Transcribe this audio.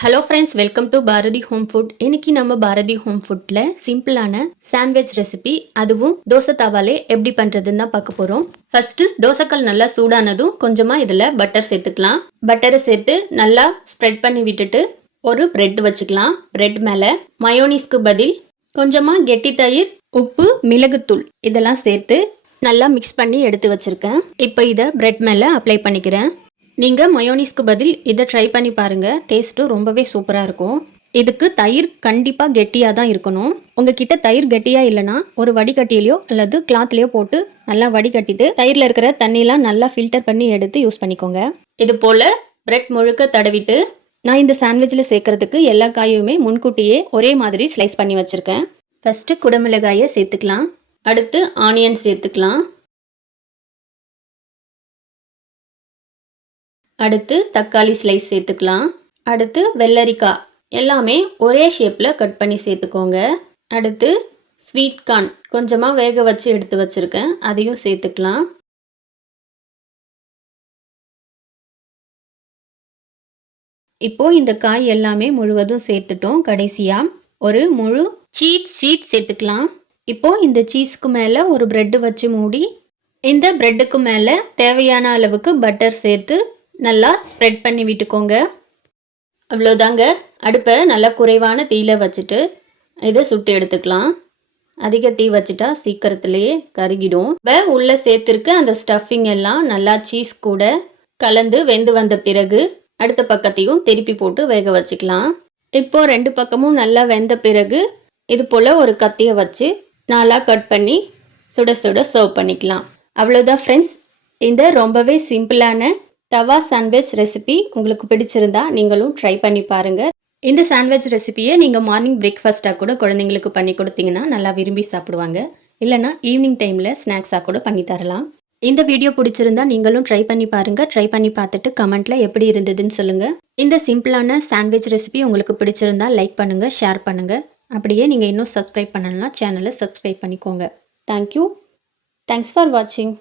Hello friends, welcome to Bharathi home food. இன்னைக்கு நம்ம Bharathi home ஃபுட்டில் சிம்பிளான சாண்ட்விச் ரெசிபி, அதுவும் தோசை தவாலே எப்படி பண்ணுறதுன்னு தான் பார்க்க போகிறோம். ஃபர்ஸ்ட்டு தோசைக்கல் நல்லா சூடானதும் கொஞ்சமாக இதில் பட்டர் சேர்த்துக்கலாம். பட்டரை சேர்த்து நல்லா ஸ்ப்ரெட் பண்ணி விட்டுட்டு ஒரு பிரெட் வச்சுக்கலாம். பிரெட் மேலே மயோனீஸ்க்கு பதில் கொஞ்சமாக கெட்டி தயிர், உப்பு, மிளகுத்தூள் இதெல்லாம் சேர்த்து நல்லா மிக்ஸ் பண்ணி எடுத்து வச்சுருக்கேன். இப்போ இதை பிரெட் மேலே அப்ளை பண்ணிக்கிறேன். நீங்கள் மயோனீஸ்க்கு பதில் இதை ட்ரை பண்ணி பாருங்கள். டேஸ்ட்டு ரொம்பவே சூப்பராக இருக்கும். இதுக்கு தயிர் கண்டிப்பாக கெட்டியாக தான் இருக்கணும். உங்ககிட்ட தயிர் கெட்டியாக இல்லைனா ஒரு வடிகட்டிலையோ அல்லது கிளாத்லேயோ போட்டு நல்லா வடிகட்டிட்டு தயிரில் இருக்கிற தண்ணியெலாம் நல்லா ஃபில்டர் பண்ணி எடுத்து யூஸ் பண்ணிக்கோங்க. இது போல் பிரெட் முழுக்க தடவிட்டு நான் இந்த சாண்ட்விச்சில் சேர்க்குறதுக்கு எல்லா காயுமே முன்கூட்டியே ஒரே மாதிரி ஸ்லைஸ் பண்ணி வச்சுருக்கேன். ஃபஸ்ட்டு குடமிளகாயை சேர்த்துக்கலாம். அடுத்து ஆனியன் சேர்த்துக்கலாம். அடுத்து தக்காளி ஸ்லைஸ் சேர்த்துக்கலாம். அடுத்து வெள்ளரிக்காய் எல்லாமே ஒரே ஷேப்பில் கட் பண்ணி சேர்த்துக்கோங்க. அடுத்து ஸ்வீட் கார்ன் கொஞ்சமாக வேக வச்சு எடுத்து வச்சுருக்கேன், அதையும் சேர்த்துக்கலாம். இப்போது இந்த காய் எல்லாமே முழுவதும் சேர்த்துட்டோம். கடைசியாக ஒரு முழு சீஸ் ஷீட் சேர்த்துக்கலாம். இப்போது இந்த சீஸ்க்கு மேலே ஒரு ப்ரெட்டு வச்சு மூடி இந்த ப்ரெட்டுக்கு மேலே தேவையான அளவுக்கு பட்டர் சேர்த்து நல்லா ஸ்ப்ரெட் பண்ணி விட்டுக்கோங்க. அவ்வளோதாங்க. அடுப்பை நல்லா குறைவான தீயில வச்சுட்டு இதை சுட்டு எடுத்துக்கலாம். அதிக தீ வச்சுட்டா சீக்கிரத்துலேயே கருகிடும். இப்போ உள்ளே சேர்த்துருக்க அந்த ஸ்டஃபிங் எல்லாம் நல்லா சீஸ் கூட கலந்து வெந்து வந்த பிறகு அடுத்த பக்கத்தையும் திருப்பி போட்டு வேக வச்சுக்கலாம். இப்போது 2 பக்கமும் நல்லா வெந்த பிறகு இது போல் ஒரு கத்தியை வச்சு நல்லா கட் பண்ணி சுட சுட சர்வ் பண்ணிக்கலாம். அவ்வளோதான் ஃப்ரெண்ட்ஸ். இந்த ரொம்பவே சிம்பிளான தவா சாண்ட்விச் ரெசிபி உங்களுக்கு பிடிச்சிருந்தா நீங்களும் ட்ரை பண்ணி பாருங்கள். இந்த சாண்ட்விச் ரெசிபியை நீங்கள் மார்னிங் பிரேக்ஃபாஸ்ட்டாக கூட குழந்தைங்களுக்கு பண்ணி கொடுத்தீங்கன்னா நல்லா விரும்பி சாப்பிடுவாங்க. இல்லைனா ஈவினிங் டைமில் ஸ்நாக்ஸாக கூட பண்ணி தரலாம். இந்த வீடியோ பிடிச்சிருந்தா நீங்களும் ட்ரை பண்ணி பாருங்கள். ட்ரை பண்ணி பார்த்துட்டு கமெண்ட்டில் எப்படி இருந்ததுன்னு சொல்லுங்கள். இந்த சிம்பிளான சாண்ட்விச் ரெசிபி உங்களுக்கு பிடிச்சிருந்தா லைக் பண்ணுங்கள், ஷேர் பண்ணுங்கள். அப்படியே நீங்கள் இன்னும் சப்ஸ்கிரைப் பண்ணலாம் சேனலை சப்ஸ்கிரைப் பண்ணிக்கோங்க. தேங்க்யூ. தேங்க்ஸ் ஃபார் வாட்சிங்.